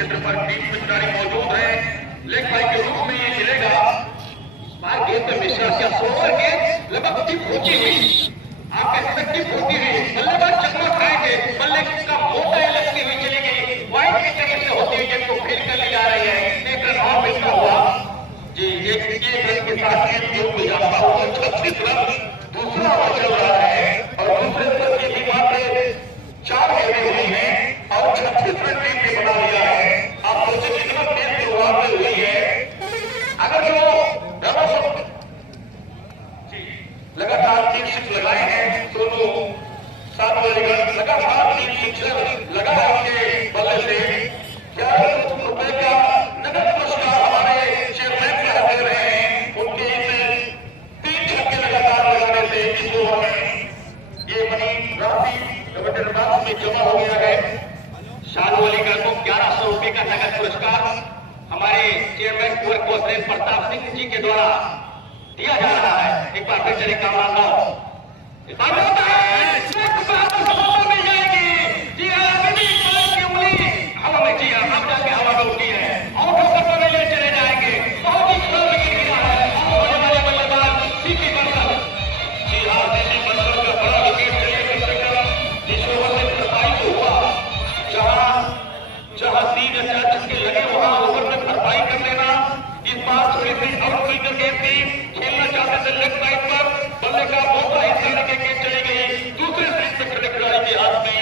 क्षेत्र पर 20 खिलाड़ी मौजूद हैं। लेग बाई के रूप में ये मिलेगा। बाहर गेंद में मिश्रा क्या सोवर गेंद लगभग टिप होती हुई, आप कह सकते टिप होती हुई बल्लेबाज चकमा खाएंगे, बल्ले का मोटा लगती हुई चली गई, वाइड की तरफ से होती हुई गेंद को फेल कर ली जा रही है। एक रन और मिलता हुआ जी एक रन के साथ गेंद को जाता हुआ 36 रन दूसरा ओवर चल रहा है और दूसरे ओवर की भी मात्र 4 गेंदें हुई हैं और 36 रन टीम ने बना लिया है। आप सोचें कितना तेज शुरुआत हुई है। अगर जो लगातार 3 सिक्स लगाए हैं दोनों सात वालीगढ़ लगातार 3 सिक्स लगा है उनके बल्ले से। क्या रुपए का नगद पुरस्कार हमारे चेयरमैन साहब दे रहे हैं उनके इस 3 छक्के लगातार लगाने से इस ओवर में ये बड़ी राशि कबड्डी बॉक्स में जमा हो गया है। शान वालीगढ़ को 1100 रुपए का नगद पुरस्कार हमारे चेयरमैन कुंवर कौशल प्रताप सिंह जी के द्वारा दिया जा रहा है। एक बार फिर चले कामरान मिल जाएगी। जी हाँ, की उंगली हवा में, जी हाँ, अब जाके हवा में उठी है और होकर ले चले जाएंगे। बहुत ही सरल गिरा है होने वाले बल्लेबाज सीपी बंसल। जी हाँ, सीपी बंसल का बड़ा विकेट जिस ओवर में भरपाई हुआ, जहां 3 या 4 छक्के लगे वहां ओवर में भरपाई कर लेना। इस बार थोड़ी सी आउट विकेट गेंद थी, खेलना चाहते थे लेग साइड पर, बल्ले का मोटा हिस्सा लेके गेंद चली गई दूसरे साइड पे खड़े खिलाड़ी के हाथ में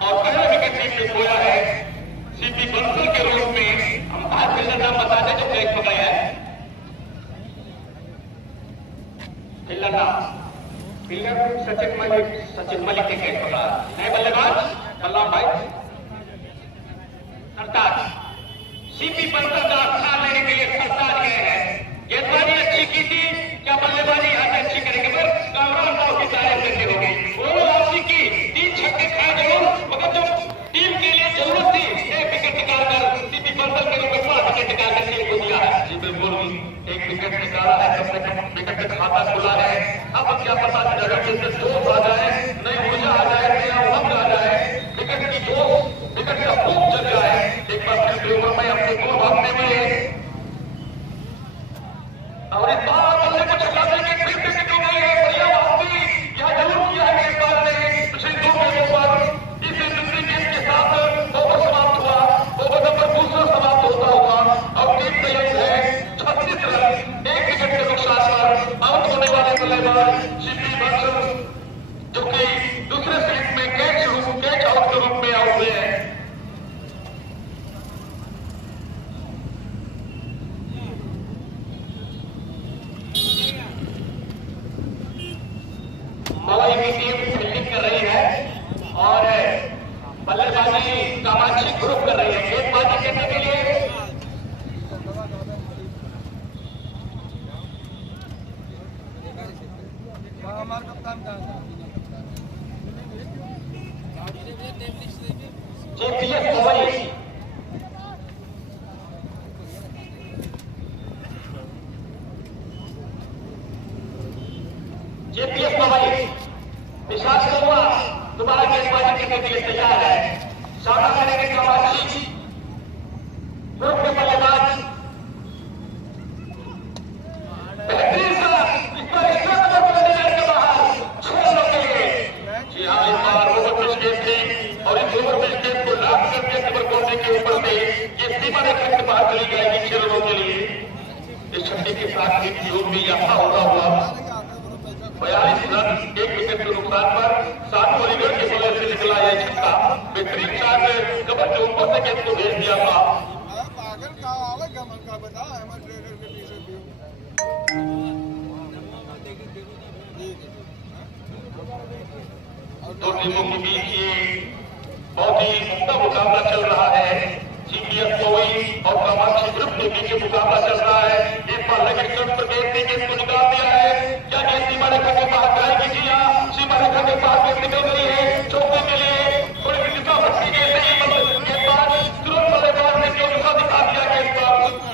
और पहला विकेट टीम ने खोया है। सीपी बंसल के रूप में हम बात फिल्डर नाम बता दें जो कैच पकड़े हैं। फिल्डर नाम सचिन मलिक ने कैच पकड़ा। नए बल्लेबाज कल्लाम भाई सरताज। सीपी बंसल का स्थान लेने के लिए सरताज गए हैं। गेंदबाजी अच्छी की थी, क्या बल्लेबाजी आज अच्छी करेंगे, पर कामरान राव की तारीफ करनी होगी। उन्होंने वापसी की, 3 छक्के खाए जरूर, मगर जो टीम के लिए जरूरत थी एक विकेट निकालकर सीपी बंसल के रूप में 5 विकेट निकालकर टीम को दिया है। जी बिल्कुल, एक विकेट निकाला है, कम से कम विकेट का खाता खुला है। अब क्या पता जगह से 2 आ जाए, नई ऊर्जा आ जाए, नया उमंग आ जाए, विकेट की 2 विकेट का खूब चल जाए। एक बार फिर ओवर में अपने गोल भागने में और इस बार बल्ले को चला देंगे, फिर विकेट हो गई है। बढ़िया वापसी यह जरूर किया है इस बार ने पिछले 2 गेंदों पर। इस दूसरी गेंद के साथ ओवर समाप्त हुआ, ओवर नंबर 2 समाप्त होता हुआ और टीम तैयार है 36 रन 1 विकेट के नुकसान पर आउट होने वाले बल्लेबाज सीपी बंसल जो कि दूसरे साइड में कैच आउट के रूप में आउट हुए हैं। मलाई की टीम फील्डिंग कर रही है और बल्लेबाजी कामाक्षी ग्रुप कर रही है। गेंदबाजी करने के लिए जेपीएस मोबाइल विशाल शर्मा दोबारा गेंदबाजी करने के लिए तैयार है। सामना करेंगे कामाक्षी ग्रुप के बल्लेबाज। बेहतरीन इस पर के बाहर 6 रनों के लिए। जी हाँ, इस बार ओवर पिच गेंद थी और इस ओवर पिच गेंद को लाभ करके कवर कोने के ऊपर से ये सीमा रेखा के बाहर चली जाएगी 6 रनों के लिए। इस छक्के के साथ ही योग में यहां होगा हुआ 42 रन 1 विकेट के नुकसान पर शान वालीगढ़ के बल्ले से निकला यह छक्का। बेहतरीन शॉट कवर के ऊपर से गेंद को भेज दिया था। दो टीमों के बीच ये बहुत ही उम्दा मुकाबला चल रहा है। जीपीएस कोई और कामाक्षी ग्रुप के बीच मुकाबला चल रहा है। एक बार लगे शॉट पर गेंद को निकाल दिया है। क्या गेंद सीमा रेखा के बाहर जाएगी? जी हाँ, सीमा रेखा के बाहर गेंद निकल गई है। चौके के लिए थोड़ी दिशा भटकी गेंदबाज तुरंत बल्लेबाज ने जो दिशा दिखा दिया गेंद पर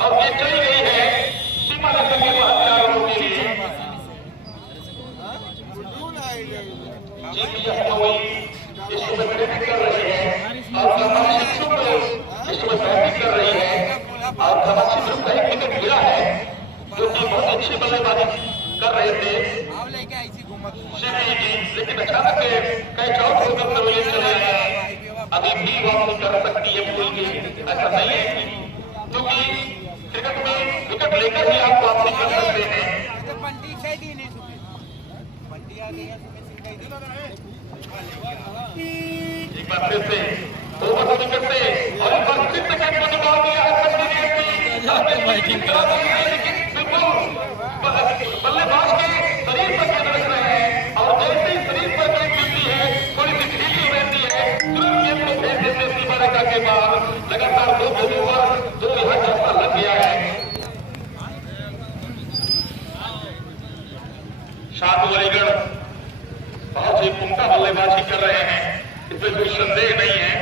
और गेंद चली गई है सीमा रेखा के बाहर 4 रनों के लिए। जीपीएस कोई इसमें बैटिंग कर रहे हैं और कामाक्षी ग्रुप इसमें बैटिंग कर और कामाक्षी ग्रुप का एक विकेट गिरा है, जो कि बहुत अच्छी बल्लेबाजी कर रहे थे लेकिन अचानक कैच आउट होकर रवैये चले गए। अभी भी वापस कर सकती है पूरी गेम, ऐसा नहीं है क्योंकि क्रिकेट में विकेट लेकर ही आप वापसी कर सकते हैं। एक बार फिर से ओवर विकेट से और एक बार फिर से कैच को निकाल दिया है बल्लेबाज के शरीर पर गेंद रख रहे हैं और जैसे ही शरीर पर गेंद मिलती है थोड़ी सी ढीली रहती है, तुरंत गेंद को भेज देते सीमा रेखा के बाहर। लगातार 2 गेंदों पर 2 यहाँ चौका लग गया है। शांत अलीगढ़ बहुत ही पुख्ता बल्लेबाजी कर रहे हैं, इसमें कोई संदेह नहीं है।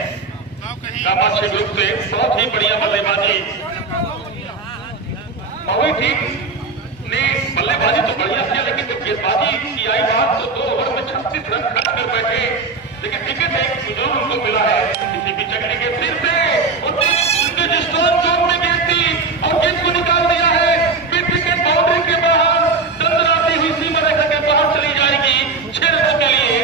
कामाक्षी ग्रुप से बहुत ही बढ़िया बल्लेबाजी, ठीक ने बल्लेबाजी तो बढ़िया थी लेकिन जब गेंदबाजी की आई बात तो 2 ओवर में 36 रन खर्च कर बैठे, लेकिन विकेट एक सुजोग उनको मिला है। किसी भी चकने के फिर से स्टोन जोन में गेंद थी और गेंद को निकाल दिया है, मिड विकेट बाउंड्री के बाहर दंदनाती हुई सीमा रेखा के बाहर चली जाएगी 6 रनों के लिए।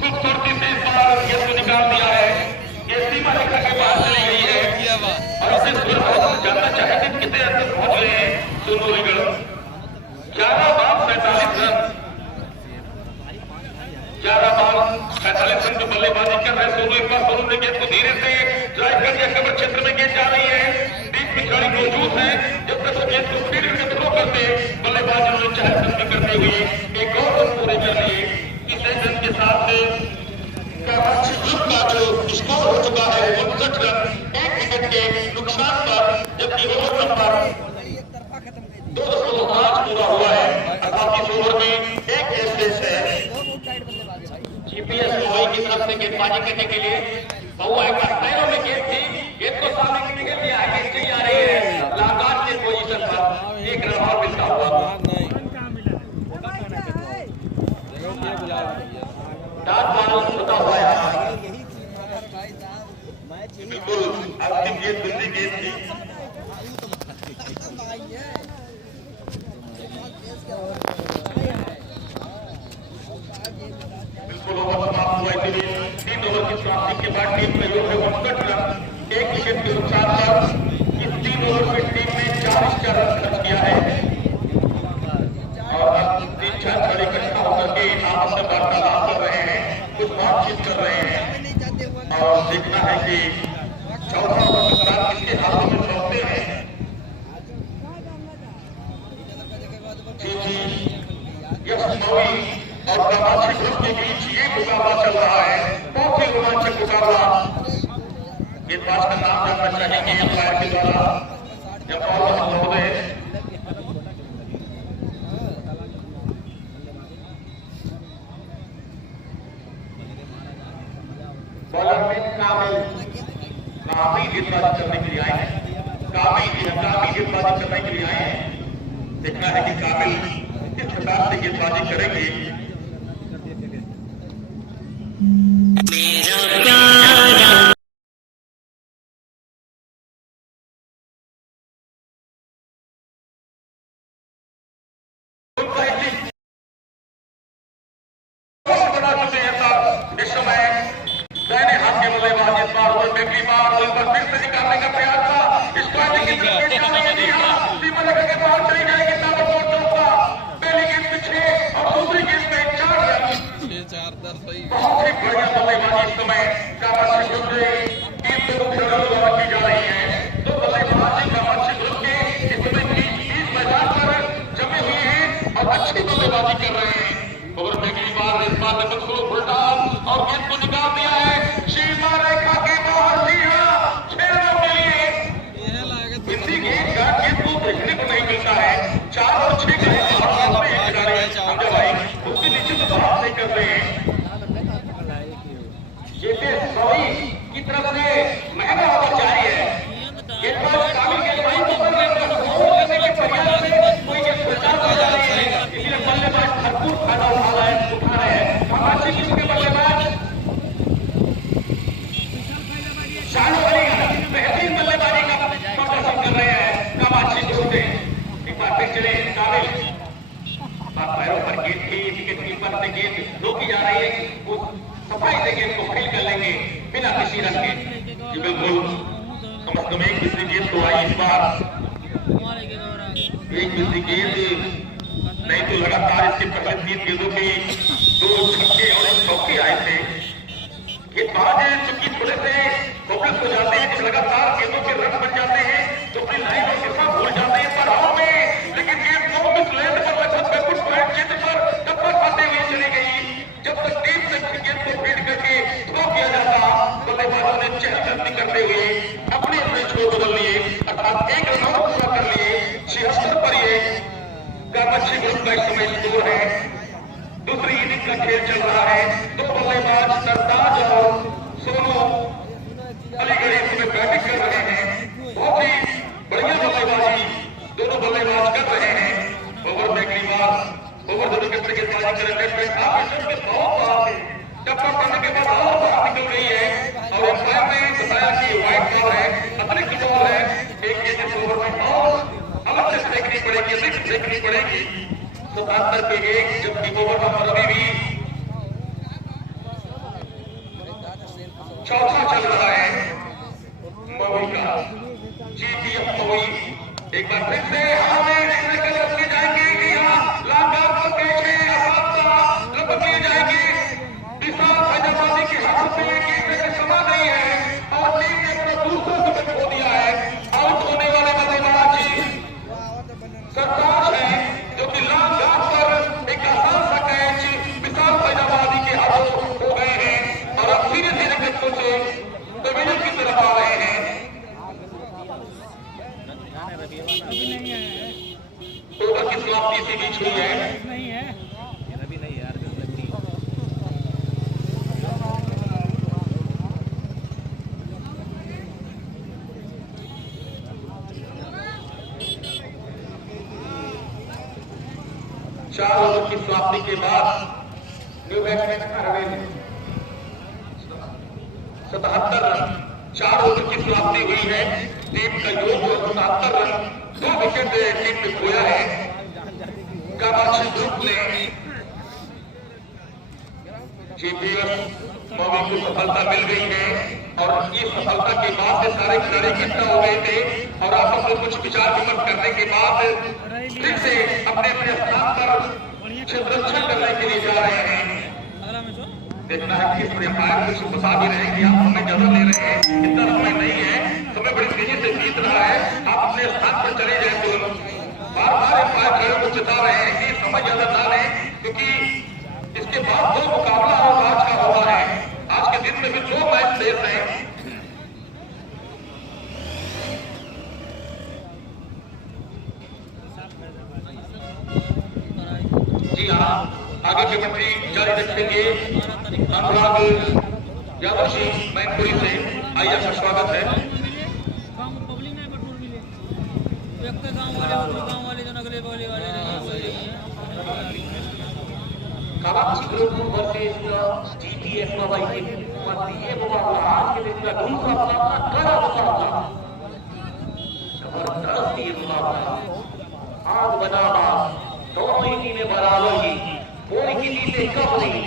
खूबसूरती से इस बार गेंद को निकाल दिया है, ये सीमा रेखा के बाहर चली गई है और इसे जानना चाहेंगे कितने अंदर पहुंच गए हैं Sonu Aligarh. 11 ball 47 run, 11 ball 47 run की बल्लेबाजी कर रहे सोनू। एक बार सोनू ने गेंद को धीरे से ड्राइव कर दिया, कवर क्षेत्र में गेंद जा रही है, डीप पिछाड़ी मौजूद है। जब तक वो गेंद को फील्ड में थ्रो करते बल्लेबाज उन्होंने चहलकदमी करते हुए एक और रन पूरे कर लिए। इस रन के साथ कामाक्षी ग्रुप का जो स्कोर हो चुका है 59 रन 1 विकेट के नुकसान पर, जबकि ओवर नंबर 2.5 पूरा हुआ है। 38 ओवर में 1 एवरेज है। जीपीएस मुंबई की तरफ से गेंदबाजी करने के लिए बहुआ एक बार पैरों में गेंद थी, गेंद को सामने निकल दिया है, गेंद चली आ रही है लगातार के पोजीशन पर, 1 रन और मिलता हुआ। डार्ट बॉल होता हुआ बिल्कुल अंतिम गेंद दूसरी गेंद थी। बिल्कुल ओवर समाप्त हुआ, इसलिए 3 ओवर की समाप्ति के बाद टीम का योग है 59 रन 1 विकेट के नुकसान पर। इस 3 ओवर में टीम ने 40 रन खर्च किया है और अब 3-4 खिलाड़ी इकट्ठा होकर के आपस में वार्तालाप कर रहे हैं, कुछ बातचीत कर रहे हैं और देखना है कि चौथा ओवर कप्तान किसके हाथों में सौंपते हैं। यश मौई और कामाक्षी ग्रुप के बीच ये मुकाबला चल रहा है, बहुत ही रोमांचक मुकाबला। गेंदबाज का नाम जानना चाहेंगे अंपायर के द्वारा जब महोदय। बॉलर में काफी गेंदबाजी करने के लिए आए हैं, काफी गेंदबाजी करने के लिए आए हैं। देखना है कि काबिल किस प्रकार से गेंदबाजी करेंगे। इस समय दाहिने हाथ के बल्लेबाज इस बार ओवर पहली बार ओवर पर फिर से निकालने का प्रयास था। इस बार लेकिन सीमा रेखा के बाहर चली जाएगी ताबड़तोड़ चौका, पहली गेंद पीछे और दूसरी गेंद पे 4 रन। बहुत ही बढ़िया बल्लेबाजी इस समय कामाक्षी ग्रुप से टीम को खिलाड़ियों द्वारा की जा रही है। 2 बल्लेबाज कामाक्षी ग्रुप के इस समय बीच मैदान पर जमे हुए हैं और अच्छी बल्लेबाजी कर रहे हैं। ओवर पहली बार इस बार नंबर 16 उल्टा और गेंद को निकाल दिया है सीमा रेखा के बाहर, 6 रनों के लिए। हिंदी गेंद का गेंद को देखने को नहीं मिलता है, 4 और 6 के खिलाड़ी भाई उसके नीचे तो बात नहीं कर रहे हैं। की तरफ से महंगा ओवर जारी है, गेंदबाज काबिल गेंदबाजी को करने के प्रयास में कोई गेंद प्रचार कर रहा है, इसलिए बल्लेबाज भरपूर फायदा उठा रहे हैं। कामाक्षी ग्रुप के बल्लेबाज ना किसी रंग के कि बिल्कुल कम से कम एक विकेट तो आई इस बार, एक विकेट नहीं तो लगातार इसके पहले 3 गेंदों के 2 छक्के और 1 चौके आए थे। गेंदबाज चूंकि थोड़े से फोकस हो जाते हैं, जब लगातार गेंदों के रन बन जाते हैं तो अपनी लाइन और दिशा भूल जाते हैं पर में, लेकिन गेंद लॉन्ग लेंथ पर लगभग बैकवर्ड पॉइंट क्षेत्र पर टप्पा खाते हुए चली गई। जब तक टीम से गेंद को फीड करके थ्रो किया जाता, बल्लेबाजों ने चहलकदमी करते हुए अपने अपने छोर बदल लिए, अर्थात एक रन और पूरा कर लिए। 76 पर ये कामाक्षी ग्रुप का इस समय स्कोर है। दूसरी इनिंग का खेल चल रहा है। 2 बल्लेबाज सरताज और सोनू अलीगढ़ इसमें बैटिंग कर रहे हैं। बहुत ही बढ़िया बल्लेबाजी दोनों बल्लेबाज कर रहे हैं। ओवर में अगली बार ओवर दोनों के गेंदबाजी कर रहे हैं। टप्पा करने के बाद और बाहर निकल रही है और अंपायर ने बताया कि व्हाइट बॉल है, अतिरिक्त बॉल है। एक गेंद ओवर में और अलग से देखनी पड़ेगी 77 पे 1, जबकि ओवर नंबर अभी भी चौथा चल रहा है। मवी का जीपीएफ मवी एक बार फिर से हमें रखी जाएंगे कि यहाँ लागार पर पेश है, लगभग किए जाएंगे। विशाल फैजाबादी के हाथ पे एक समा नहीं है और टीम ने अपना दूसरा विकेट खो दिया है। आउट होने वाले बल्लेबाज सरताज है, जो कि लागार पर एक आसान सा कैच विशाल फैजाबादी के हाथों हो गए हैं और अब धीरे धीरे गेंदों से डिवीजन की तरफ आ रहे हैं। ओवर की समाप्ति से बीच हुई है। चार ओवर की समाप्ति के बाद new batsman Arvind 77 run. 4 over की समाप्ति हुई है। टीम का योग 77 रन, 2 विकेट टीम ने खोया है। कामाक्षी ग्रुप ने जीपीएफ मवी को सफलता मिल गई है और इस सफलता के बाद से सारे खिलाड़ी इकट्ठा हो गए थे और आपस में कुछ विचार विमर्श करने के बाद फिर से अपने अपने स्थान पर क्षेत्ररक्षण करने के लिए जा रहे हैं। देखना है कि इसमें अंपायर कुछ बता भी रहे हैं कि आप समय ज्यादा ले रहे हैं, इतना समय नहीं है, समय बड़ी तेजी से बीत रहा है, आप अपने स्थान पर चले जाए। तुरंत बार बार अंपायर को चेता रहे हैं कि समय ज्यादा ना लें, क्योंकि इसके बाद 2 मुकाबला और आज का हुआ है। आज के दिन में भी 2 मैच शेष हैं। जी हाँ, आगे की मंत्री जारी रखेंगे। अनुराग यादव जी मैनपुरी से, आइए आपका स्वागत है। कामाक्षी ग्रुप वर्सेस जीपीएफ मवी ये मुकाबला आज के दिन का दूसरा कड़ा मुकाबला, जबरदस्त ये मुकाबला, आग बनाना, दोनों ही टीमें बराबर की, कोई किसी से कम नहीं।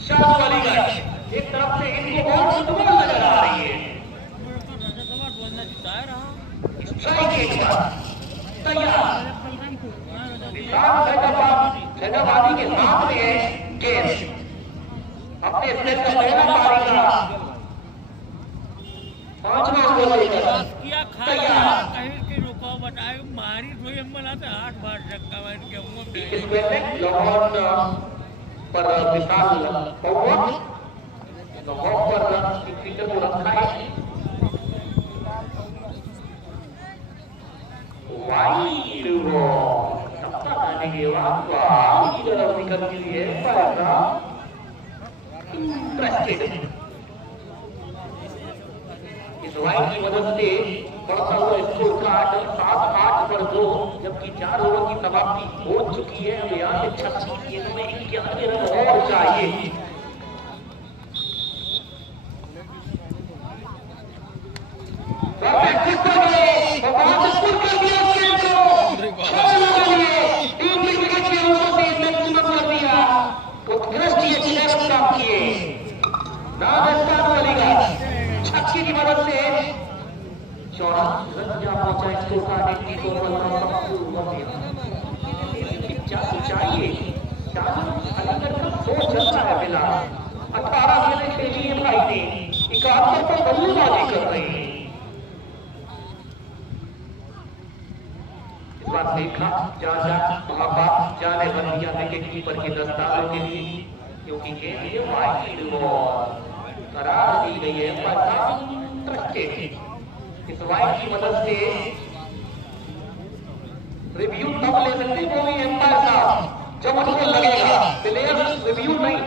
शाह अलीगढ़ एक तरफ से इनको बहुत सुंदर नजर आ रही है। स्ट्राइक एक बार तैयार, फैजाबादी के सामने गेंद अपने सेट का पहला पारी का 5वां बॉल लेकर तैयार। पर विशाल पर फील्डर को रखा है। वाइड बॉल टप्पा खाने के बाद की तरफ निकलती है। इंटरेस्टेड इस वाइड की मदद से बढ़ता हुआ स्कोर कार्ड 7-8 पर 2, जबकि 4 ओवर की समाप्ति हो चुकी है। अब यहाँ से 36 गेंदों में 91 रन और चाहिए। उत्कृष्ट ये 6 रन प्राप्त किए राजस्थान अलीगढ़। साक्षी की मदद से 84 रन जा पहुंचा इसको कार्ड 1 ओवर का हुआ क्या चाहिए अलीगढ़ का सोच चलता है फिलहाल 18 गेंदें खेली है भाई ने 71 पर बल्लेबाजी कर रहे हैं। इस बार देखा जाने बन दिया विकेट कीपर के दस्तारों के लिए क्योंकि गेंद ये वाइड बॉल करार दी गई है इस वाइड की मदद से रिव्यू तब ले सकते वो भी एम्पायर साहब जब उनको लगेगा प्लेयर रिव्यू नहीं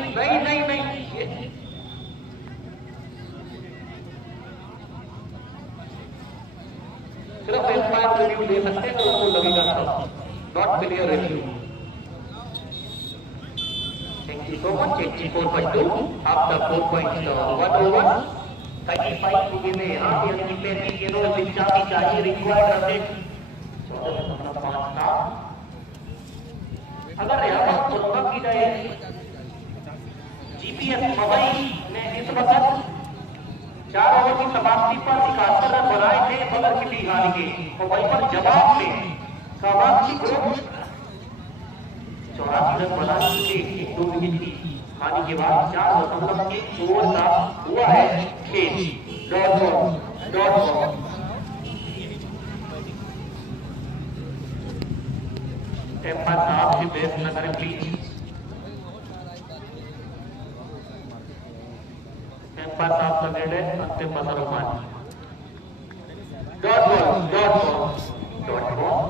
सिर्फ एम्पायर रिव्यू ले सकते हैं तो उनको लगेगा तब not player review. Thank you so much 84/2 after 4.1 over 35 की गेंदें यहाँ पे अंतिम गेंदों में पिच्चा की चाहिए रिक्वायर्ड रन अगर यहाँ पर तुलना की जाए जीपीएस मुंबई ने इस वक्त 4 ओवर की समाप्ति पर 71 रन बनाए थे बगैर किसी हानि के और वहीं पर जवाब में कामाक्षी ग्रुप 84 रन बना के 1-2 विकेट की हानि के बाद 4.1 ओवर का हुआ है खेल डॉट बॉल एम्पायर साहब से बेस न करें प्लीज। एम्पायर साहब का निर्णय अंतिम बसर डॉट बॉल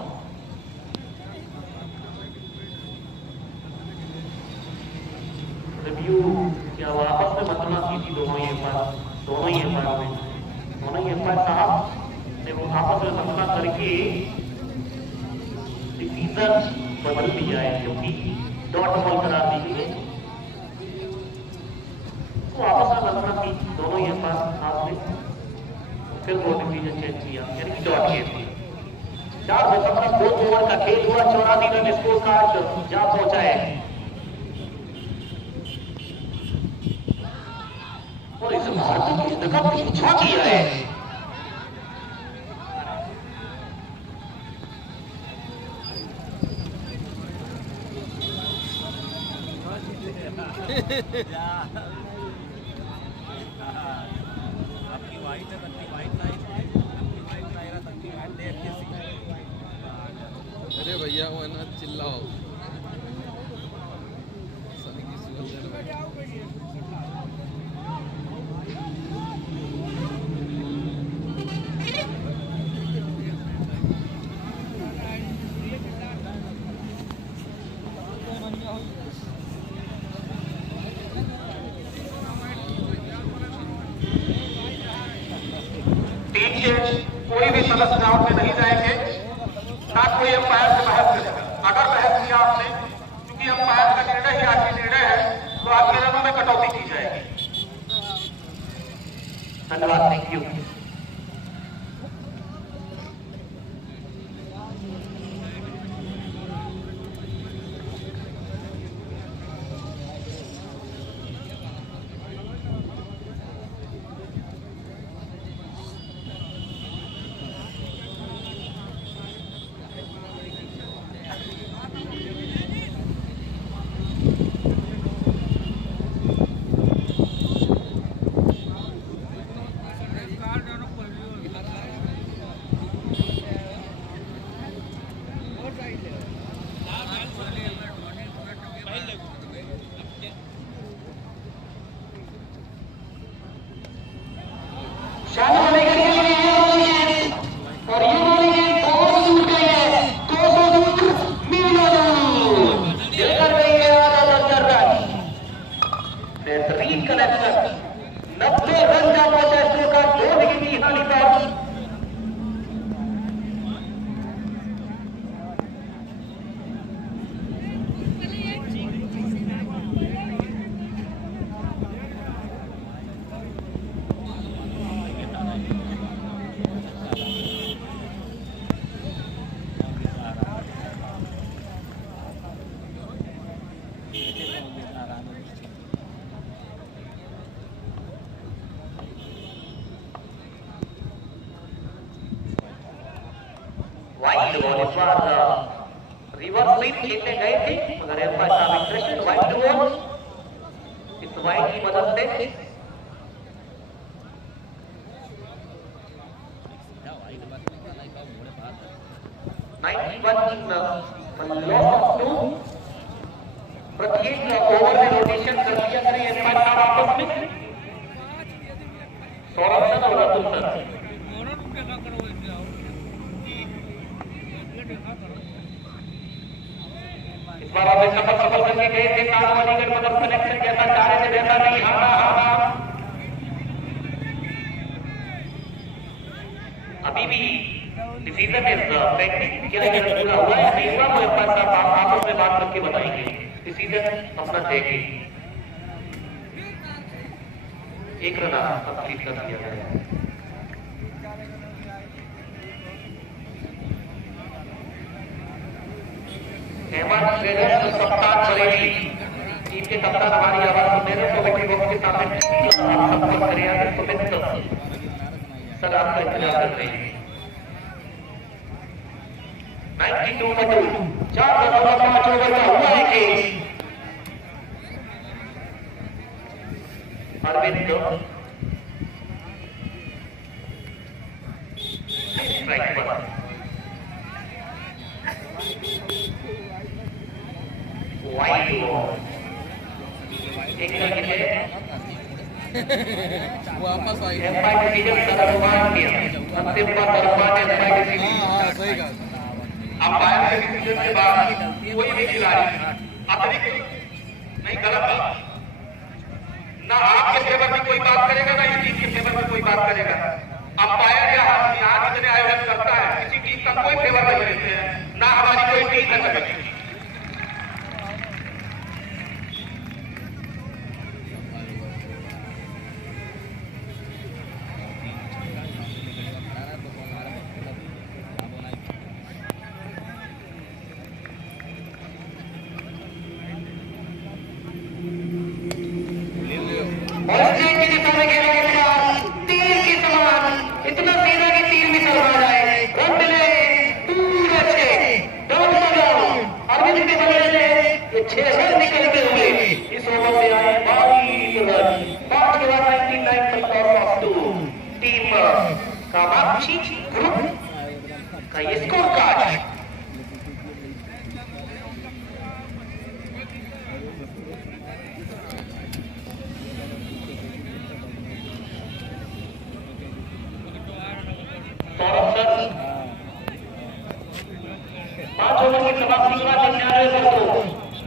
रिव्यू क्या वापस में मतला की थी दोनों ही एम्पायर साहब ने वो आपस में मतला करके डिसीजन बदल दिया है क्योंकि डॉट बॉल करा दी गई तो आपस में मतला की दोनों ही एम्पायर साहब ने फिर वो डिसीजन चेंज किया यानी कि डॉट खेल 4 ओवर का खेल हुआ 84 रन स्कोर कार्ड जा पहुंचा है और इस भारत की जगह पीछा किया है आपकी वाइट है तब वाइट लाइट देख के अरे भैया वो ना चिल्लाओ सभी की सूरत कोई भी सदस्य ग्राउंड में नहीं जाएंगे ना कोई एम्पायर से बहस करेगा। अगर बहस किया आपने क्योंकि एम्पायर का निर्णय ही आखिरी निर्णय है तो आपके रनों में कटौती की जाएगी। धन्यवाद thank you. Card wide ball इस बार रिवर्स स्वीप खेलने गए थे मगर एम्पायर साहब इंटरेस्टेड वाइड बॉल इस वाइड की मदद से 91 लॉस ऑफ 2 प्रत्येक ओवर में रोटेशन कर दिया करें एम्पायर साहब आपस में सौरभ सर और अतुल सर इस बार आपने सफल करके गए थे ताजमहल मगर कनेक्शन जैसा चाह रहे थे वैसा नहीं हारा अभी भी डिसीजन इज पेंडिंग क्या ये पूरा हुआ है नहीं हुआ वो एम्पायर साहब आपस में बात करके बताएंगे डिसीजन अपना देंगे एक रन कंप्लीट कर दिया गया हेमंत ट्रेडर्स कप्तान बरेली टीम के कप्तान हमारी आवाज सुन रहे हैं कमेटी बॉक्स के सामने संपर्क करें सुमित सर आपका इंतजार कर रहे हैं 92 पर 4 5 ओवर का हुआ है खेल अरविंद स्ट्राइक पर वाइड बॉल एक वापस आई एम्पायर डिसीजन दरबान किया अंतिम पर दरबान एम्पायर डिसीजन सही कहा अंपायर के डिसीजन के बाद कोई भी खिलाड़ी अतिरिक्त नहीं गलत बात ना आपके फेवर में कोई बात करेगा ना इस टीम के फेवर में कोई बात करेगा अंपायर यहाँ जितने आयोजन करता है किसी टीम का कोई फेवर नहीं देते हैं ना हमारी कोई टीम है कभी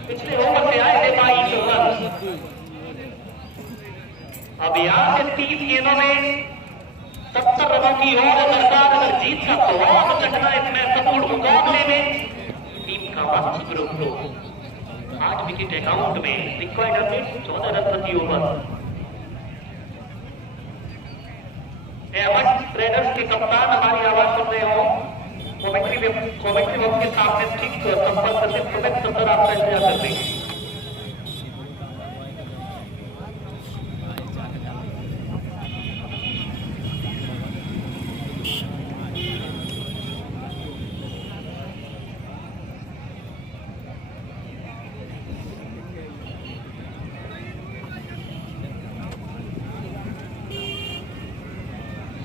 पिछले ओवर से आए थे 22 रन अब यहाँ से 30 गेंदों में 70 रनों की ओर सरकार अगर जीत का स्वाद चढ़ना इसमें संपूर्ण मुकाबले में टीम का बाकी ग्रुप 8 विकेट अकाउंट में रिक्वायर्ड रन 14 रन प्रति ओवर हेमंत ट्रेडर्स के कप्तान हमारी आवाज सुन रहे हो कमेंट्री बॉक्स के सामने ठीक संपर्क करके सुमित सर आपका इंतजार करते हैं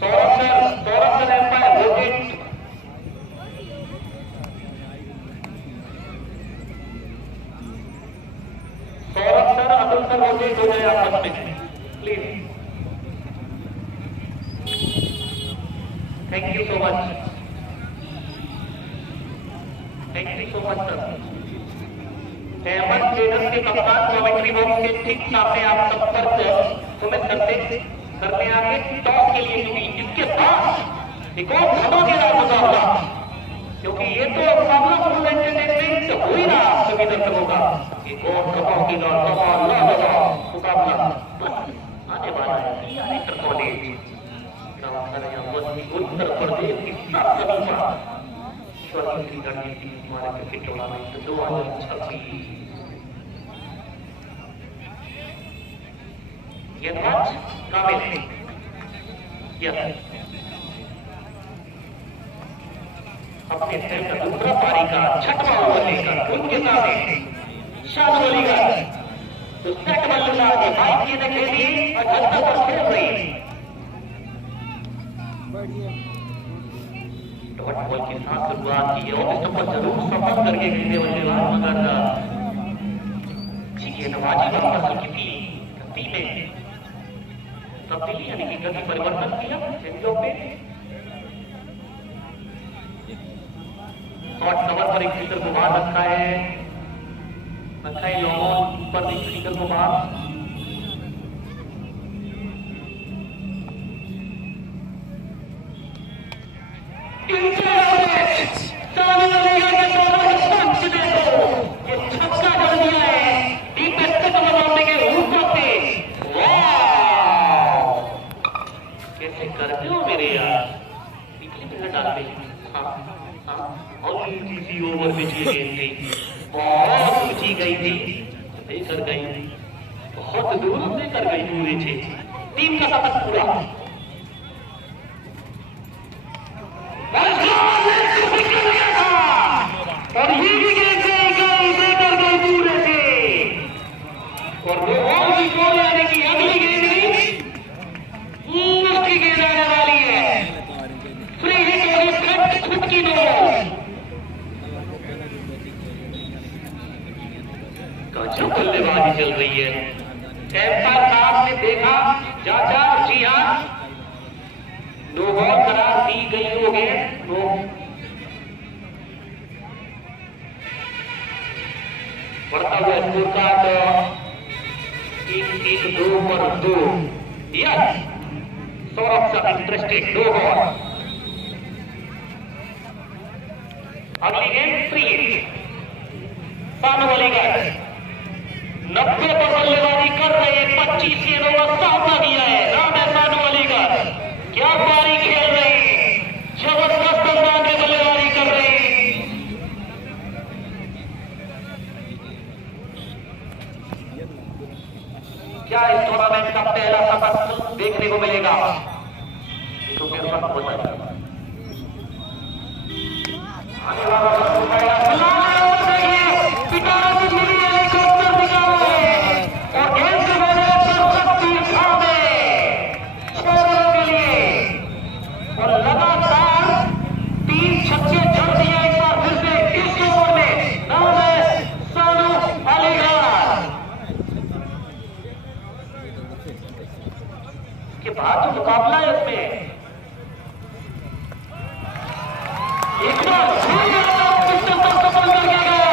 Saurabh sir umpire rotate Saurabh sir Atul sir rotate हो जाए आपस में please thank you so much sir Hemant traders के कप्तान कमेंट्री बॉक्स के ठीक सामने आप संपर्क सुमित करने आगे टॉस के लिए क्योंकि इसके बाद एक और धमाकेदार मुकाबला क्योंकि ये तो मुकाबला फुल एंटरटेनमेंट हो ही रहा सभी दर्शकों का एक और धमाकेदार मुकाबला आने वाला है इंटर कॉलेज उत्तर प्रदेश की सबसे स्वर्गीय रणनीति हमारे क्रिकेट टूर्नामेंट 2026 गेंदबाज काबिल यस अपने खेल का दूसरा पारी का छठवां ओवर लेकर उनके सामने शानू अलीगढ़ तो सेट बल्लेबाज के बाइक की खेली और घंटा पर खेल रही डॉट बॉल के साथ शुरुआत की और इस पर जरूर सफल करके खेलने बल्लेबाज मगर गेंदबाजी पर फसल की गति में तब्दीली यानी कि गति परिवर्तन किया चेंजों पे शॉर्ट कवर पर एक फील्डर को बाहर रखा है लॉन पर एक फील्डर को बाहर ओवर में जी गेंद थी बहुत ऊंची गई थी नहीं कर गई बहुत दूर से कर गई पूरी थी टीम का शतक पूरा और ये भी गेंद से कर गई पूरे से और दो और भी गोल आने की अगली गेंद भी उसकी गेंद आने वाली है फ्री हिट और खुद की दो जो बल्लेबाजी चल रही है एम्पायर साहब ने देखा जांचा जी हाँ नो बॉल करार दी गई हो गए नो बढ़ता हुआ स्कोर कार्ड 3-2 पर 2 यस सौरभ साहब इंटरेस्टेड 2 बॉल अगली गेंद फ्री हिट शानू अलीगढ़ 90 पर बल्लेबाजी कर रहे 25 गेंदों का सामना किया है नाम है शानू अलीगढ़ क्या पारी खेल रहे जबरदस्त अंदाज में बल्लेबाजी कर रहे क्या इस टूर्नामेंट का पहला शतक देखने को मिलेगा तो मेरे पास बताइए आने वाला जो मुकाबला है उसमें एक बार सफल करके गए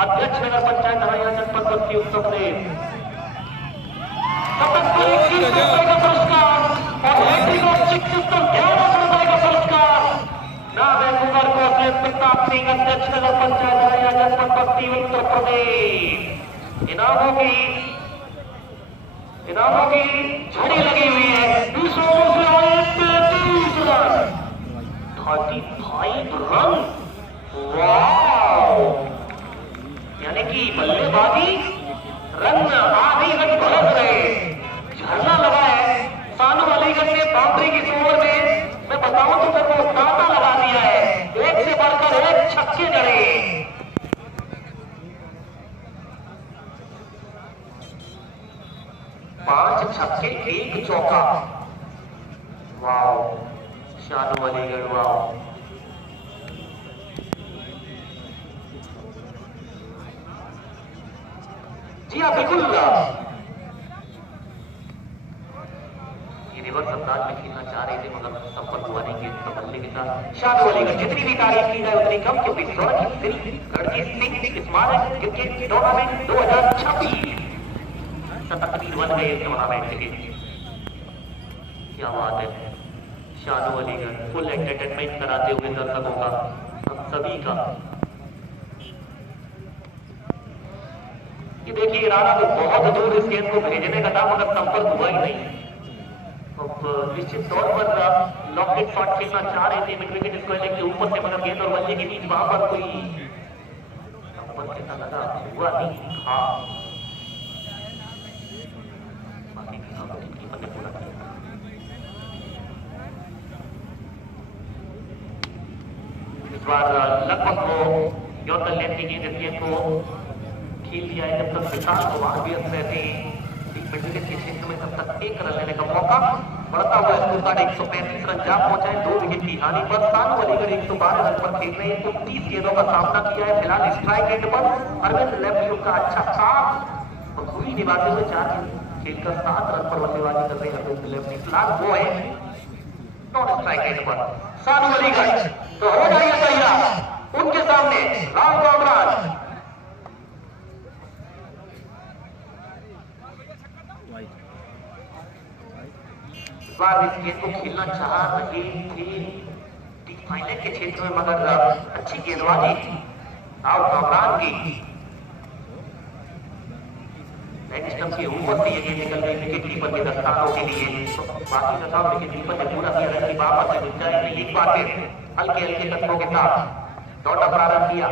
अध्यक्ष नगर पंचायत धराया जनपद बस्ती उत्सव ने का पुरस्कार और का पुरस्कार नाम है कुमार कौशल प्रताप सिंह अध्यक्ष नगर पंचायत धराया जनपद बस्ती उत्तर प्रदेश इनामों की झड़ी लगी हुई है 35 रन यानी कि बल्लेबाजी रन आधी रन भरत रहे झरना लगा है शानू अलीगढ़ ने बाउंड्री की ओवर में मैं बताऊं तो मेरे को कांटा लगा दिया है एक से बढ़कर एक छक्के जड़े 5 छक्के 1 चौका वाह शानू अलीगढ़ वाह जी हाँ बिल्कुल ये रिवर्स अंदाज में खेलना चाह रहे थे मगर संपर्क हुआ नहीं गेंद का बल्ले के साथ शान वाली जितनी भी तारीफ की जाए उतनी कम क्योंकि स्वर्ण श्री रणजीत सिंह स्मारक क्रिकेट टूर्नामेंट 2026 तकरीर बन गए टूर्नामेंट के। क्या बात है, शान वाली फुल एंटरटेनमेंट कराते हुए दर्शकों का हम सभी का। ये देखिए राणा को बहुत दूर इस गेंद को भेजने का था मगर संपर्क हुआ ही नहीं। अब निश्चित तौर पर लॉकेट शॉट खेलना चाह रहे थे मिड विकेट स्क्वायर के ऊपर से मगर गेंद और बल्ले के बीच वहां पर कोई संपर्क कैसा लगा हुआ नहीं। हाँ बाकी कीपर ने पूरा किया। इस बार लगभग वो यौतल लेने की इस गेंद को खेल दिया है जब तक विशाल को वहां व्यस्त रहते हैं मिडविकेट के क्षेत्र में तब तक एक रन लेने का मौका बढ़ता हुआ स्कोर कार्ड 135 रन जा पहुंचा है 2 विकेट की हानि पर। सानू अलीगढ़ 112 रन पर खेल रहे हैं तो 30 गेंदों का सामना किया है फिलहाल स्ट्राइक रेट पर। अरविंद लेफ्ट फुट का अच्छा साफ और पूरी निभाते हुए 4 खेलकर 7 रन पर बल्लेबाजी कर रहे हैं अरविंद लेफ्ट। फिलहाल वो है नॉन स्ट्राइक रेट पर सानू अलीगढ़। तो हो जाइए तैयार उनके सामने राम कामराज। बार इस गेंद को खेलना चाह रहे थे फाइनल के क्षेत्र में मगर अच्छी गेंदबाजी राव कामरान की लेग स्टंप के ऊपर से ये गेंद निकल गई विकेट कीपर के दस्तानों के लिए। तो बाकी का काम विकेट कीपर ने पूरा किया रन की वापस से गुंजाइश नहीं। एक बार हल्के हल्के कदमों के साथ दौड़ा प्रारंभ किया।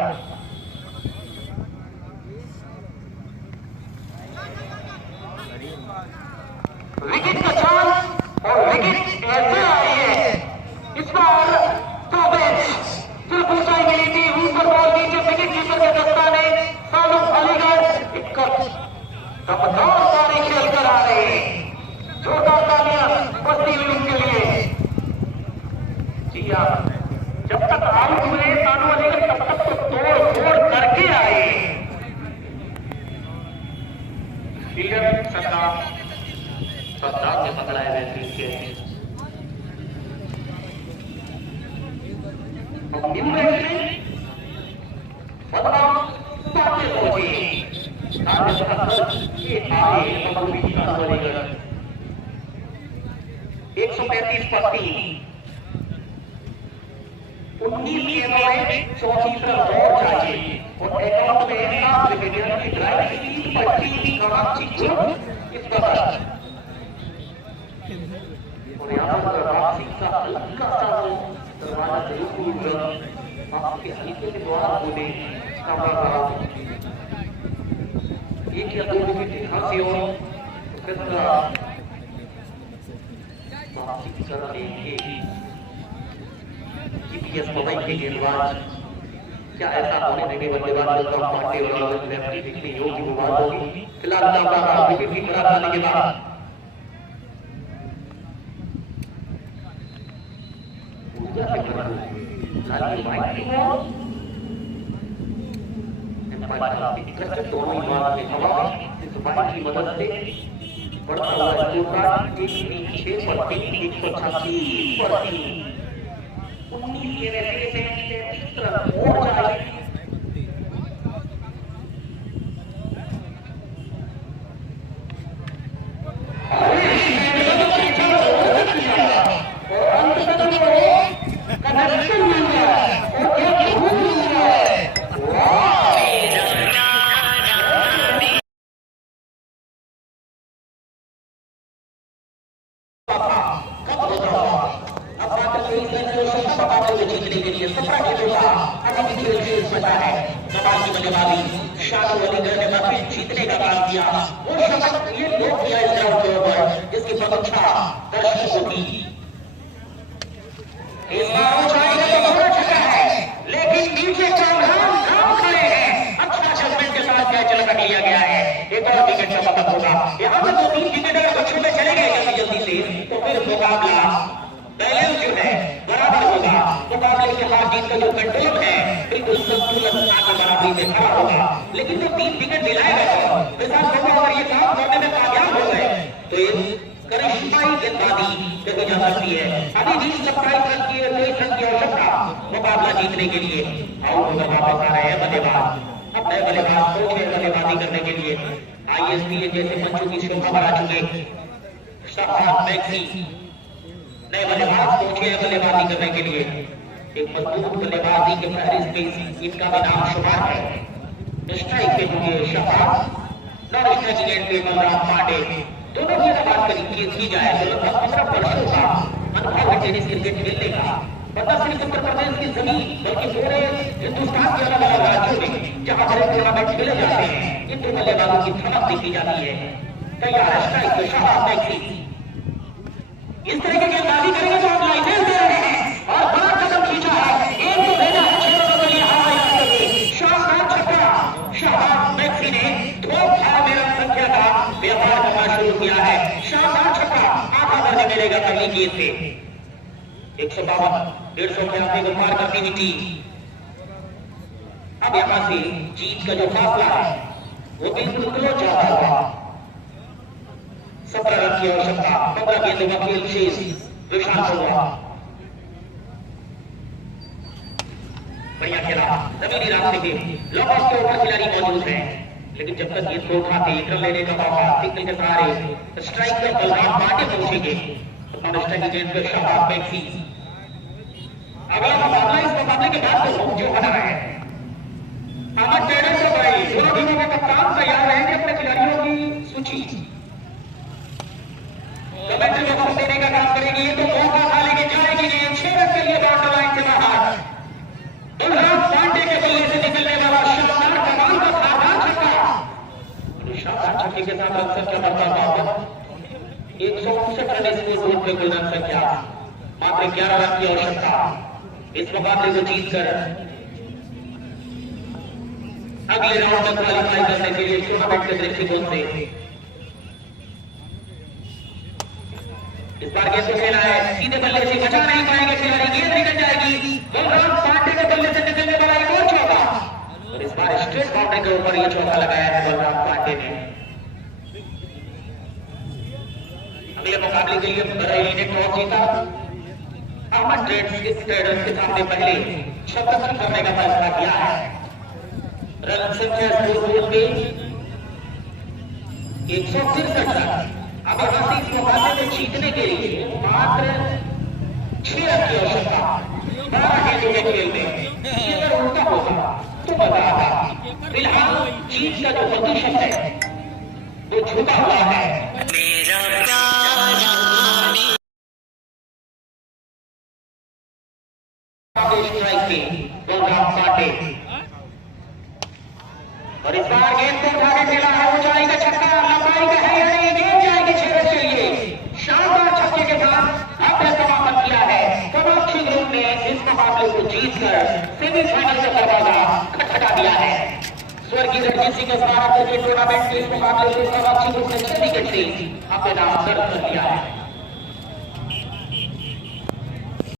विकेट का चांस और विकेट ऐसे आई है इस बार सिर्फ ऊंचाई मिली थी ऊपर बॉल नीचे विकेट कीपर के दस्ताने सानू अलीगढ़ एक दमदार पारी खेल कर आ रहे हैं। जोरदार तालियां बजती हुई उनके लिए। जी हाँ जब तक आउट हुए सानू अलीगढ़ तब तक तो तोड़ फोड़ करके आए। फील्डर सद्दाम ने पकड़ा है वैसे के एक 135 पर 3 19 गेंदों में 34 रन और चाहिए और अकाउंट में 7 विकेट की ड्राइव 3 पर 3 की कराची इस पर और यहाँ पर वापसी का हल्का सा दरवाजा जरूर आपके हल्के से द्वारा बोले एक या 2 विकेट यहाँ से और फिर वापसी कर लेंगे जीपीएस मोबाइल के गेंदबाज। क्या ऐसा होने देंगे बल्लेबाज पांडे और लेफ्टी दिखने योग्य विवाद होगी। फिलहाल विकेट की खराब आने के बाद दोनों ही बात में हवा इस बाइक की मदद से बढ़ता हुआ स्कोर कार्ड 106 पर 186 पर 19 के रेफरी से 33 रन और चाहिए। जीतने का काम किया वो शब्द ये लोग किया इस ग्राउंड के ऊपर जिसकी प्रतीक्षा दर्शकों की इस बार ऊंचाई का तो बहुत अच्छा है लेकिन नीचे काम खड़े हैं। अच्छा जजमेंट के साथ कैच लगा लिया गया है। एक और विकेट का मतलब होगा यहाँ पर 2-3 विकेट अगर बच्चों में चले गए जल्दी से तो फिर मुकाबला बैलेंस जो है बराबर होगा। मुकाबले के हार जीत का जो कंट्रोल है बिल्कुल संतुलन बराबरी में खड़ा होगा। लेकिन जो 3 विकेट दिलाए गए अगर ये काम करने में कामयाब हो गए तो ये करिश्माई गेंदबाजी बल्लेबाजी कही जा सकती है। अभी भी 27 रन की आवश्यकता मुकाबला जीतने के लिए। आउट होकर वापस आ रहे हैं बल्लेबाज। अब नए बल्लेबाज पहुंचे बल्लेबाजी करने के लिए। ISPA जैसे मंचों की शोभा बढ़ा चुके शहबाज मैक्सी नए बल्लेबाज पहुंचे बल्लेबाजी करने के लिए। एक मजबूत बल्लेबाजी के फहरिस्त में इनका भी नाम शुमार है। स्ट्राइक पे होंगे शहबाज, नॉन स्ट्राइकिंग एंड पे बलराम पांडे। दोनों की बात की जाए तो लगभग 15 वर्षों का अनुभव है टेनिस क्रिकेट खेलने का। पता सिर्फ उत्तर प्रदेश की जमीन बल्कि पूरे हिंदुस्तान के अलग अलग राज्यों में जहां बड़े टूर्नामेंट खेले जाते हैं इन दो बल्लेबाजों की धमक देखी जाती है। तैयार स्ट्राइक पे शहबाज मैक्सी इस तरह की गेंदबाजी करेंगे तो हम लाइसेंस दे रहे हैं और बड़ा कदम खींचा है। एक तो भेजा है 6 रनों के लिए हवाई शानदार छक्का। शहबाज मैक्सी ने धोखा में रन संख्या का व्यापार करना शुरू किया है। शानदार छक्का, आधा दर्जे मिलेगा पहली गेंद पे। 152 150 के आगे को पार करती हुई टीम अब यहां से जीत का जो फासला है वो बिल्कुल क्लोज जाता हुआ। 17 रन की आवश्यकता, 15 गेंदों का खेल शेष। विशाल हुआ बढ़िया खेला जमीनी रास्ते पे लॉन्ग ऑफ के ऊपर खिलाड़ी मौजूद है, लेकिन जब तक गेंद को उठाते रन लेने का मौका सिग्नल के सहारे स्ट्राइक पे बलराम पांडे पहुंचेंगे। नॉन स्ट्राइकिंग गेंद पे शहबाज मैक्सी। अगला मुकाबला इस मुकाबले के बाद तो जो होना है अहमद ट्रेडर को भाई दोनों टीमों के कप्तान तैयार रहेंगे अपने खिलाड़ियों की सूची कमेंट्री बॉक्स देने का काम करेगी। ये तो मौका था लेकिन जाएगी नहीं। 6 रन के लिए बाउंड्री लाइन से बाहर। बलराम पांडे के बल्ले से निकलने वाला शानदार कमाल का धारदार छक्का। शानदार छक्के के साथ रन संख्या बढ़ता था 159 रन स्कोर बोर्ड पे कुल रन संख्या मात्र 11 रन की आवश्यकता। इस मुकाबले को जीतकर अगले राउंड तक क्वालिफाई करने के लिए टूर्नामेंट के दृष्टिकोण से इस बार गेंद को खेला है सीधे बल्ले से बचा नहीं पाएंगे खिलाड़ी, गेंद निकल जाएगी। बलराम पांडे के बल्ले से निकलने वाला एक और चौका और इस बार स्ट्रेट बाउंड्री के ऊपर यह चौका लगाया है बलराम पांडे ने। अगले मुकाबले के लिए बरेली ने टॉस जीता। अहमद ट्रेडर्स के सामने पहले 26 रन करने का फैसला किया है। रन संख्या स्कोर पे 163 रन। अब यहां से इस मुकाबले को जीतने के लिए मात्र 6 रन की आवश्यकता 12 गेंदों के खेल में। ये अगर उल्टा होगा तो मजा आता। फिलहाल जीत का जो प्रतिशत है वो झुका हुआ है। बलराम पांडे और इस बार गेंद को उठा के खेला है, हो जाएगा छक्का। लंबाई का है नहीं, गेंद जाएगी 6 रन के लिए। शानदार छक्के के साथ अपने समापन किया है। कमाक्षी ग्रुप ने इस मुकाबले को जीतकर सेमीफाइनल का दरवाजा खटखटा दिया है। स्वर्गीय रणजीत सिंह स्मारक क्रिकेट टूर्नामेंट के इस मुकाबले को कमाक्षी ग्रुप ने 6 विकेट से अपने नाम दर्ज कर दिया है।